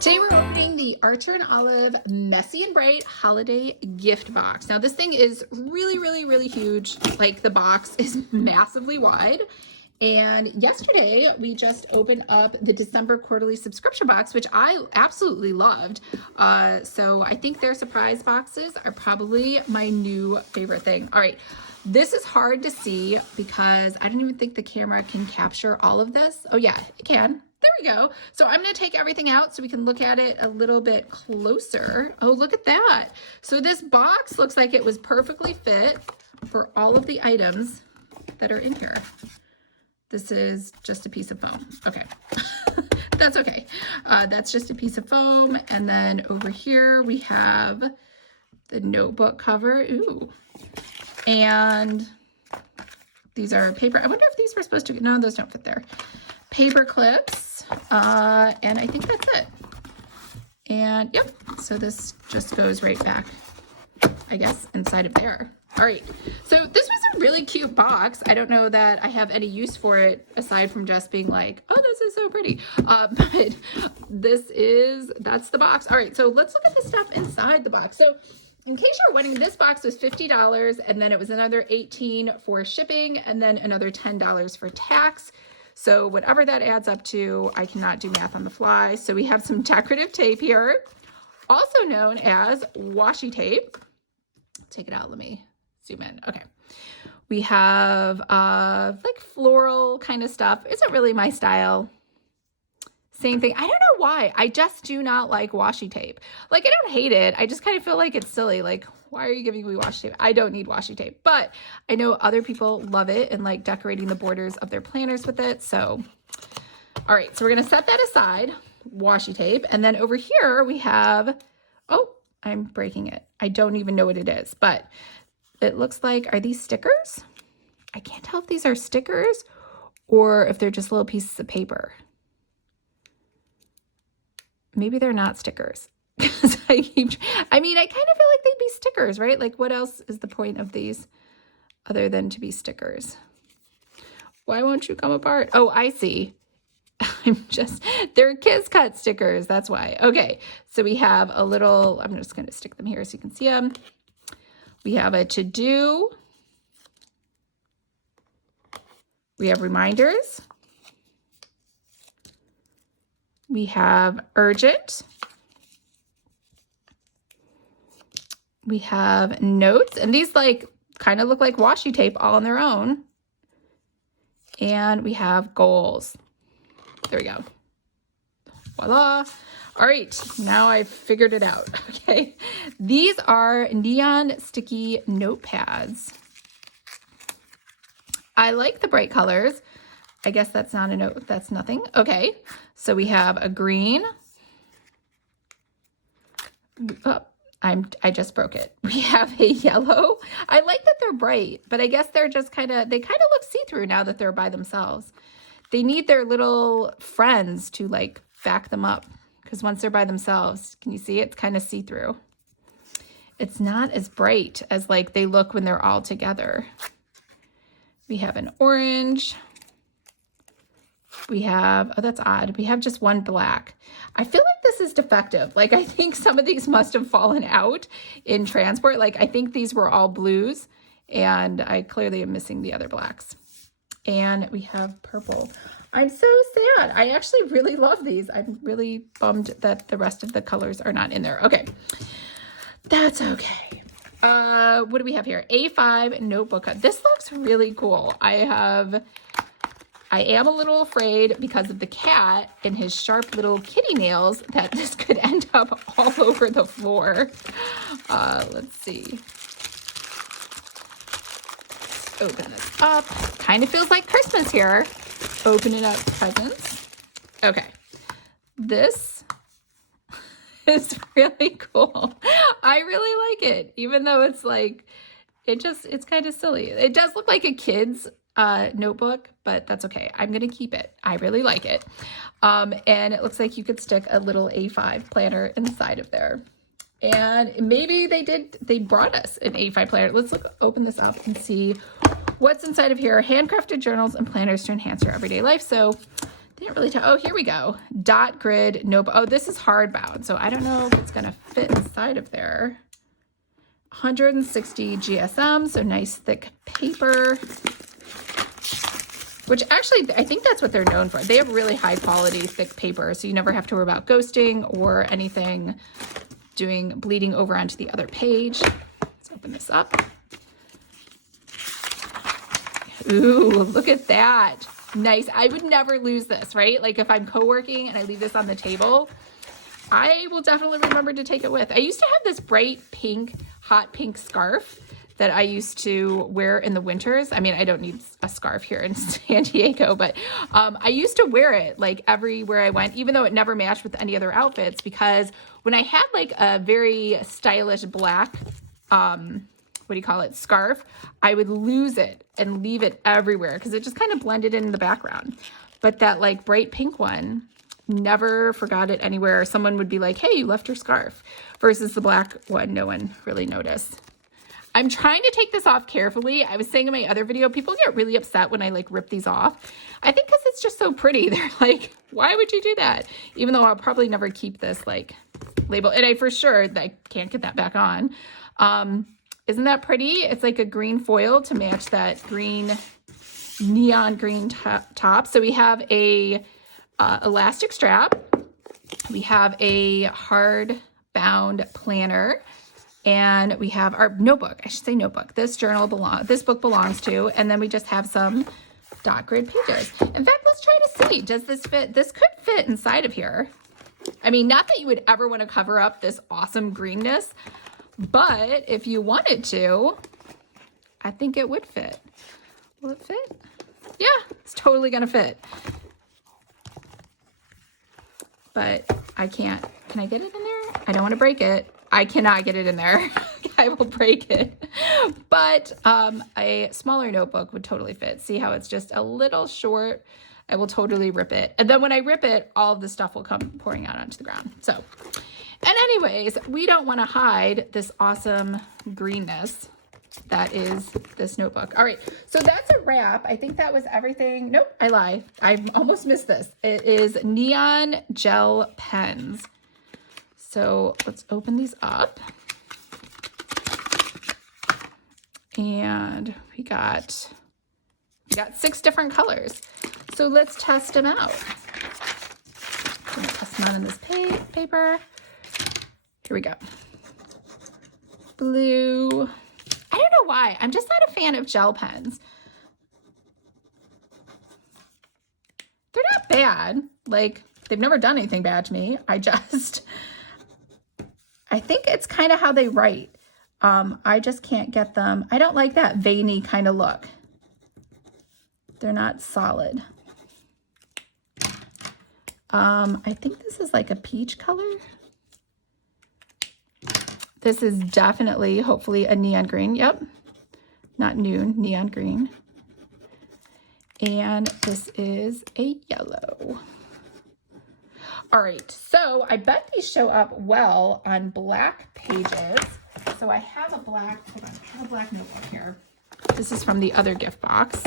Today we're opening the Archer and Olive Messy and Bright Holiday Gift Box. Now this thing is really huge. Like the box is massively wide. And yesterday we just opened up the December quarterly subscription box, which I absolutely loved. So I think their surprise boxes are probably my new favorite thing. All right, this is hard to see because I don't even think the camera can capture all of this. Oh yeah, it can. There we go. So I'm going to take everything out so we can look at it a little bit closer. Oh, look at that. So this box looks like it was perfectly fit for all of the items that are in here. This is just a piece of foam. Okay. That's okay. That's just a piece of foam. And then over here we have the notebook cover. Ooh. And these are paper. I wonder if these were supposed to, no, those don't fit there. Paper clips. And I think that's it. And yep, so this just goes right back, I guess, inside of there. All right, so this was a really cute box. I don't know that I have any use for it aside from just being like, oh, this is so pretty. But that's the box. All right, so let's look at the stuff inside the box. So in case you're wondering, this box was $50 and then it was another $18 for shipping and then another $10 for tax. So whatever that adds up to, I cannot do math on the fly. So we have some decorative tape here, also known as washi tape. Take it out, let me zoom in. Okay. We have like floral kind of stuff. Isn't really my style. Same thing. I don't know why. I just do not like washi tape. Like, I don't hate it. I just kind of feel like it's silly. Like, why are you giving me washi tape? I don't need washi tape. But I know other people love it and like decorating the borders of their planners with it. So, all right. So we're going to set that aside, washi tape. And then over here we have, oh, I'm breaking it. I don't even know what it is. But it looks like, are these stickers? I can't tell if these are stickers or if they're just little pieces of paper. Maybe they're not stickers. I mean, I kind of feel like they'd be stickers, right? Like, what else is the point of these other than to be stickers? Why won't you come apart? Oh, I see. They're Kiss Cut stickers. That's why. Okay, so we have a little, I'm just going to stick them here so you can see them. We have a to-do. We have reminders. We have urgent. We have notes, and these like kind of look like washi tape all on their own. And we have goals. There we go. Voila. All right, now I've figured it out. Okay, these are neon sticky notepads. I like the bright colors. I guess that's not a note, that's nothing. Okay, so we have a green. Oh, I just broke it. We have a yellow. I like that they're bright, but I guess they're just they kind of look see-through now that they're by themselves. They need their little friends to like back them up because once they're by themselves, can you see it? It's kind of see-through. It's not as bright as like they look when they're all together. We have an orange. We have, oh, that's odd. We have just one black. I feel like this is defective. Like, I think some of these must have fallen out in transport. Like, I think these were all blues, and I clearly am missing the other blacks. And we have purple. I'm so sad. I actually really love these. I'm really bummed that the rest of the colors are not in there. Okay, that's okay. What do we have here? A5 notebook. This looks really cool. I am a little afraid because of the cat and his sharp little kitty nails that this could end up all over the floor. Let's see. Open this up. Kind of feels like Christmas here. Opening up presents. Okay. This is really cool. I really like it, even though it's like, it's kind of silly. It does look like a kid's notebook, but that's okay. I'm going to keep it. I really like it. And it looks like you could stick a little A5 planner inside of there. And maybe they brought us an A5 planner. Let's open this up and see what's inside of here. Handcrafted journals and planners to enhance your everyday life. So Didn't really tell. Oh, here we go. Dot grid notebook. Oh, this is hardbound, so I don't know if it's gonna fit inside of there. 160 GSM, so nice thick paper. Which actually, I think that's what they're known for. They have really high quality thick paper, so you never have to worry about ghosting or anything bleeding over onto the other page. Let's open this up. Ooh, look at that. Nice. I would never lose this, right? Like if I'm co-working and I leave this on the table, I will definitely remember to take it with. I used to have this bright pink, hot pink scarf that I used to wear in the winters. I mean, I don't need a scarf here in San Diego, but I used to wear it like everywhere I went, even though it never matched with any other outfits, because when I had like a very stylish black, what do you call it, scarf, I would lose it and leave it everywhere because it just kind of blended in the background. But that like bright pink one, never forgot it anywhere. Someone would be like, hey, you left your scarf, versus the black one, no one really noticed. I'm trying to take this off carefully. I was saying in my other video, people get really upset when I like rip these off. I think because it's just so pretty. They're like, why would you do that? Even though I'll probably never keep this like label. And I for sure I can't get that back on. Isn't that pretty? It's like a green foil to match that green, neon green top. So we have a elastic strap. We have a hard bound planner. And we have our notebook. I should say notebook. This book belongs to. And then we just have some dot grid pages. In fact, let's try to see. Does this fit? This could fit inside of here. I mean, not that you would ever want to cover up this awesome greenness, but if you wanted to, I think it would fit. Will it fit? Yeah, it's totally gonna fit. But I can't. Can I get it in there? I don't want to break it. I cannot get it in there. I will break it. But a smaller notebook would totally fit. See how it's just a little short? I will totally rip it. And then when I rip it, all of the stuff will come pouring out onto the ground. So, and anyways, we don't want to hide this awesome greenness that is this notebook. All right, so that's a wrap. I think that was everything. Nope, I lie. I almost missed this. It is neon gel pens. So let's open these up. And we got 6 different colors. So let's test them out. I'm gonna test them out on this paper. Here we go. Blue. I don't know why. I'm just not a fan of gel pens. They're not bad. Like, they've never done anything bad to me. I think it's kind of how they write. I just can't get them. I don't like that veiny kind of look. They're not solid. I think this is like a peach color. This is definitely, hopefully, a neon green. Yep. Not nude, neon green. And this is a yellow. All right, so I bet these show up well on black pages. So I have a black, hold on, I have a black notebook here. This is from the other gift box.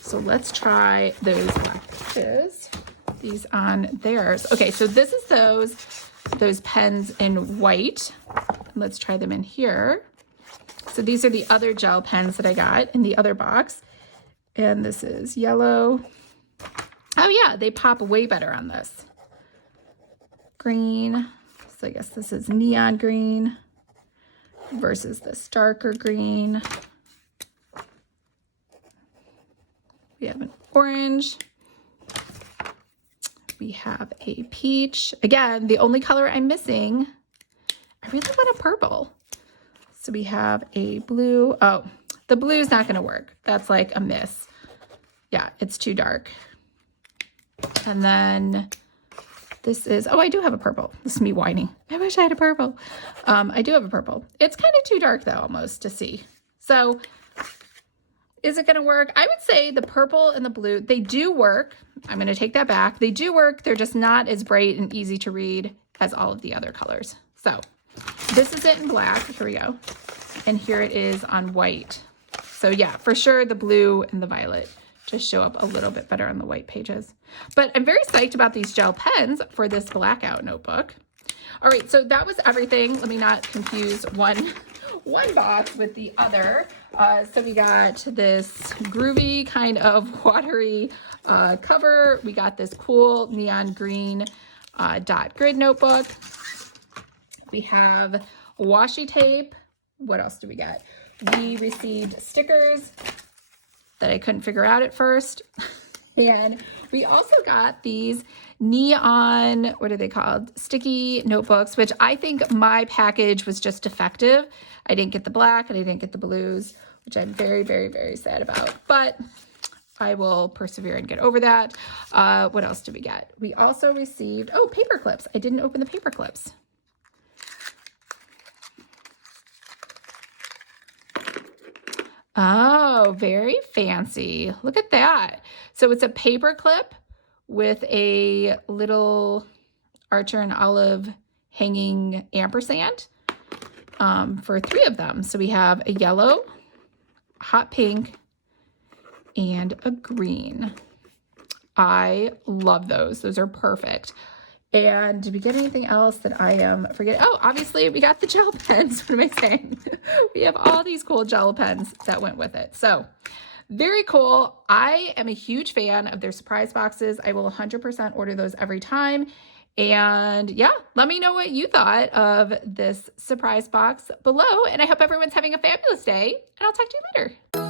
So let's try those black pages. These on theirs. Okay, so this is those pens in white. Let's try them in here. So these are the other gel pens that I got in the other box. And this is yellow. Oh yeah, they pop way better on this. Green. So I guess this is neon green versus this darker green. We have an orange. We have a peach. Again, the only color I'm missing, I really want a purple. So we have a blue. Oh, the blue is not going to work. That's like a miss. Yeah, it's too dark. And then this is, oh, I do have a purple. This is me whining. I wish I had a purple. I do have a purple. It's kind of too dark though, almost to see. So is it going to work? I would say the purple and the blue, they do work. I'm going to take that back. They do work. They're just not as bright and easy to read as all of the other colors. So this is it in black. Here we go. And here it is on white. So yeah, for sure the blue and the violet to show up a little bit better on the white pages. But I'm very psyched about these gel pens for this blackout notebook. All right, so that was everything. Let me not confuse one box with the other. So we got this groovy kind of watery cover. We got this cool neon green dot grid notebook. We have washi tape. What else do we get? We received stickers that I couldn't figure out at first. And we also got these neon, what are they called? Sticky notebooks, which I think my package was just defective. I didn't get the black and I didn't get the blues, which I'm very, very, very sad about. But I will persevere and get over that. What else did we get? We also received, oh, paper clips. I didn't open the paper clips. Oh, very fancy. Look at that. So it's a paper clip with a little Archer and Olive hanging ampersand for 3 of them. So we have a yellow, hot pink, and a green. I love those. Those are perfect. And did we get anything else that I am forgetting? Oh, obviously we got the gel pens. What am I saying? We have all these cool gel pens that went with it. So very cool. I am a huge fan of their surprise boxes. I will 100% order those every time. And yeah, let me know what you thought of this surprise box below. And I hope everyone's having a fabulous day. And I'll talk to you later.